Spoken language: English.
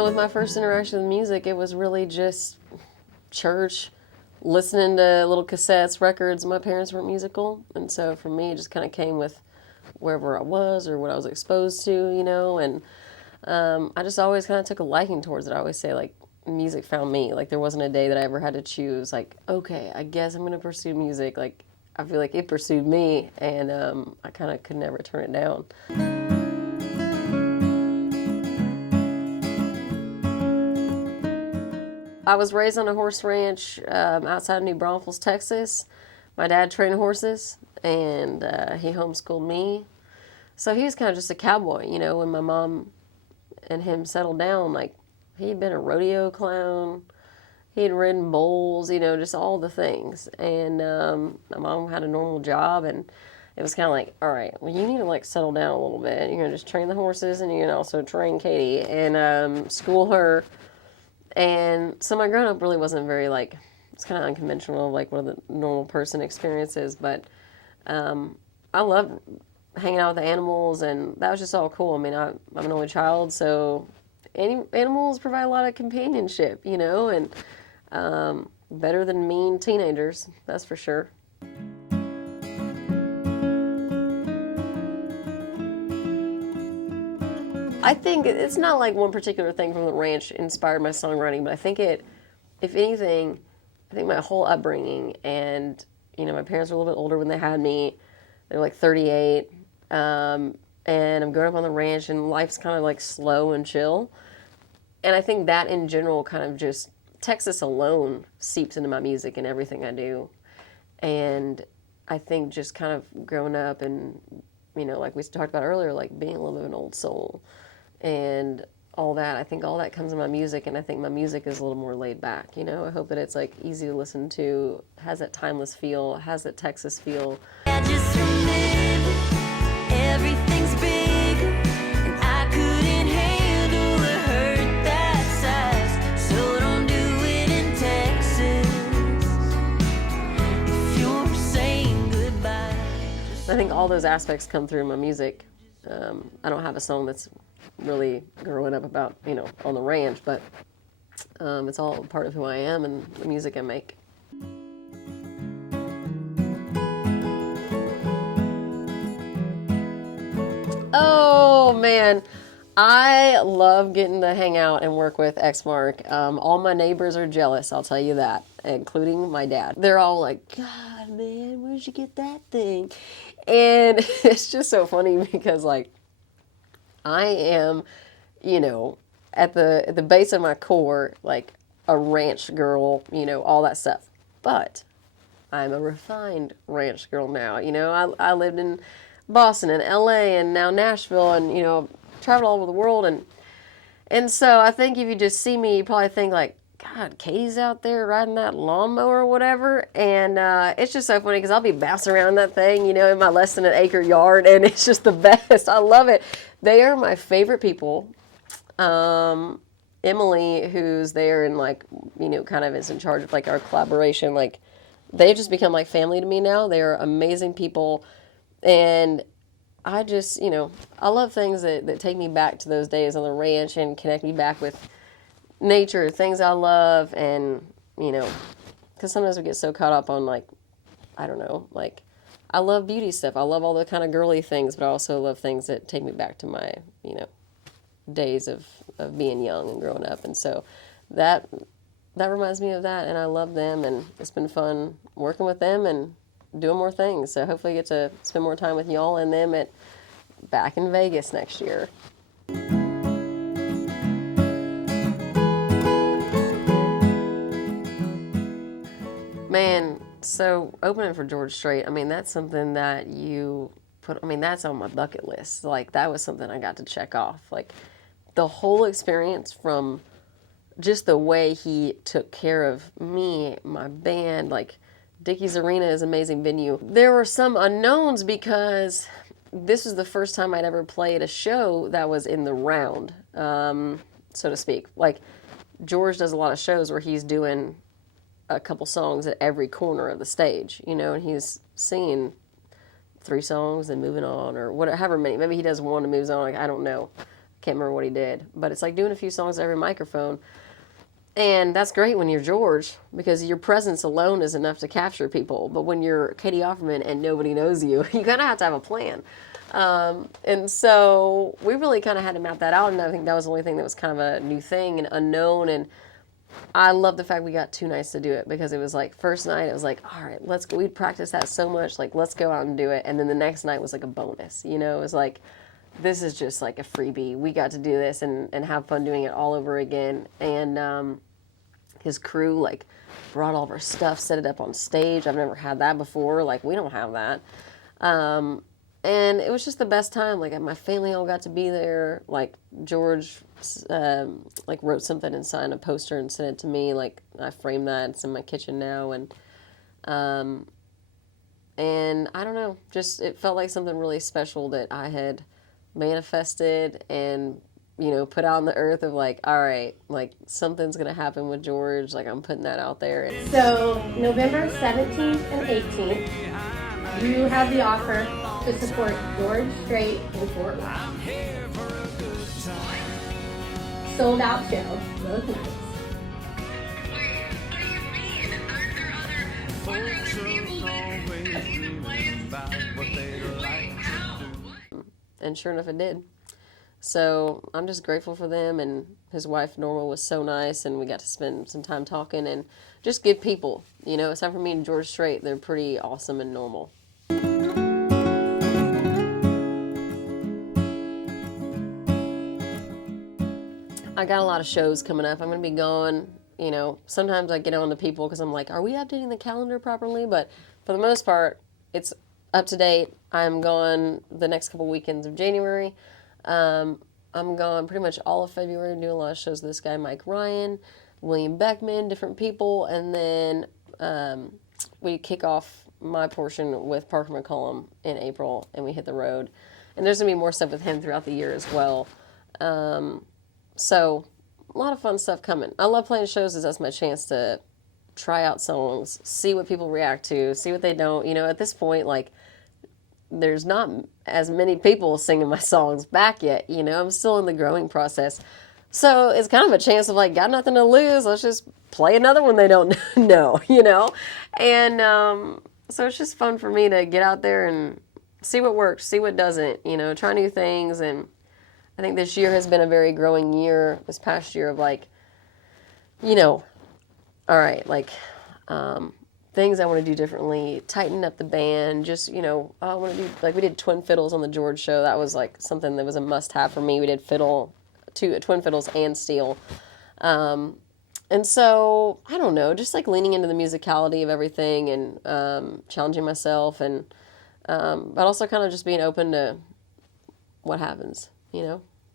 with my first interaction with music, it was really just church, listening to little cassettes, records. My parents weren't musical, and so for me, it just kind of came with wherever I was or what I was exposed to, and I just always kind of took a liking towards it. I always say, like, music found me. Like, there wasn't a day that I ever had to choose, like, okay, I guess I'm going to pursue music. Like, I feel like it pursued me, and I kind of could never turn it down. I was raised on a horse ranch outside of New Braunfels, Texas. My dad trained horses, and he homeschooled me. So he was kind of just a cowboy, when my mom and him settled down. Like, he'd been a rodeo clown, he'd ridden bulls, just all the things. And my mom had a normal job, and it was kind of like, all right, well, you need to, like, settle down a little bit. You're going to just train the horses, and you're going to also train Catie and school her. And so my growing up really wasn't very, like, it's kind of unconventional, like what the normal person experiences, but I loved hanging out with the animals, and that was just all cool. I mean, I'm an only child, so animals provide a lot of companionship, and better than mean teenagers, that's for sure. I think it's not like one particular thing from the ranch inspired my songwriting, but I think if anything, I think my whole upbringing, and, my parents were a little bit older when they had me. They were like 38, and I'm growing up on the ranch, and life's kind of like slow and chill. And I think that in general kind of just, Texas alone seeps into my music and everything I do. And I think just kind of growing up and, like we talked about earlier, like being a little bit of an old soul and all that, I think all that comes in my music, and I think my music is a little more laid back, I hope that it's, like, easy to listen to, has that timeless feel, has that Texas feel. I just remember everything's bigger, and I couldn't handle a hurt that size, so don't do it in Texas if you're saying goodbye. I think all those aspects come through in my music. I don't have a song that's really growing up about, on the ranch, but it's all part of who I am and the music I make. Oh, man. I love getting to hang out and work with Xmark. All my neighbors are jealous, I'll tell you that, including my dad. They're all like, God, man, where'd you get that thing? And it's just so funny because, like, I am, at the base of my core, like a ranch girl, all that stuff. But I'm a refined ranch girl now. I lived in Boston and LA and now Nashville, and, traveled all over the world. And so I think if you just see me, you probably think, like, God, Catie's out there riding that lawnmower or whatever. And it's just so funny because I'll be bouncing around that thing, in my less than an acre yard, and it's just the best. I love it. They are my favorite people. Emily, who's there and, like, kind of is in charge of, like, our collaboration, like, they've just become like family to me now. They're amazing people. And I just, I love things that take me back to those days on the ranch and connect me back with nature, things I love, and, because sometimes we get so caught up on, like, I don't know, like, I love beauty stuff. I love all the kind of girly things, but I also love things that take me back to my, days of being young and growing up. And so that reminds me of that, and I love them, and it's been fun working with them and doing more things. So hopefully I get to spend more time with y'all and them back in Vegas next year. Man, so opening for George Strait, I mean, that's something that that's on my bucket list. Like, that was something I got to check off. Like, the whole experience, from just the way he took care of me, my band, like, Dickies Arena is an amazing venue. There were some unknowns because this was the first time I'd ever played a show that was in the round, so to speak. Like, George does a lot of shows where he's doing a couple songs at every corner of the stage, and he's singing 3 songs and moving on, or whatever, however many. Maybe he does one and moves on, like, I don't know. Can't remember what he did, but it's like doing a few songs every microphone. And that's great when you're George, because your presence alone is enough to capture people. But when you're Catie Offerman and nobody knows you, you kind of have to have a plan. And so we really kind of had to map that out. And I think that was the only thing that was kind of a new thing and unknown. And I love the fact we got 2 nights to do it, because it was like first night, it was like, all right, let's go. We'd practice that so much. Like, let's go out and do it. And then the next night was like a bonus, you know, it was like, this is just like a freebie. We got to do this and have fun doing it all over again. And his crew like brought all of our stuff, set it up on stage. I've never had that before. Like, we don't have that. And it was just the best time. Like, my family all got to be there. Like, George like wrote something and signed a poster and sent it to me. Like, I framed that. It's in my kitchen now. And I don't know, just it felt like something really special that I had manifested and, you know, put out on the earth of like, all right, like something's going to happen with George. Like, I'm putting that out there. And so November 17th and 18th, you have the offer to support George Strait in Fort Worth. Sold out show, both nights. And sure enough, it did. So I'm just grateful for them, and his wife Norma was so nice, and we got to spend some time talking and just good people. You know, aside from me and George Strait, they're pretty awesome and normal. I got a lot of shows coming up. I'm going to be gone. You know, sometimes I get on to people because I'm like, are we updating the calendar properly? But for the most part, it's up to date. I'm gone the next couple weekends of January. I'm gone pretty much all of February. I'm doing a lot of shows with this guy, Mike Ryan, William Beckman, different people. And then we kick off my portion with Parker McCollum in April, and we hit the road. And there's going to be more stuff with him throughout the year as well. So a lot of fun stuff coming. I love playing shows, as that's my chance to try out songs, see what people react to, see what they don't. You know, at this point, like, there's not as many people singing my songs back yet. You know, I'm still in the growing process. So it's kind of a chance of like, got nothing to lose. Let's just play another one they don't know, you know? And so it's just fun for me to get out there and see what works, see what doesn't, you know, try new things. And I think this year has been a very growing year, this past year, of like, you know, all right, like, things I want to do differently, tighten up the band, just, you know, I want to do, like, we did twin fiddles on the George show. That was like something that was a must-have for me. We did twin fiddles and steel. And so, I don't know, just like leaning into the musicality of everything and challenging myself, and but also kind of just being open to what happens, you know?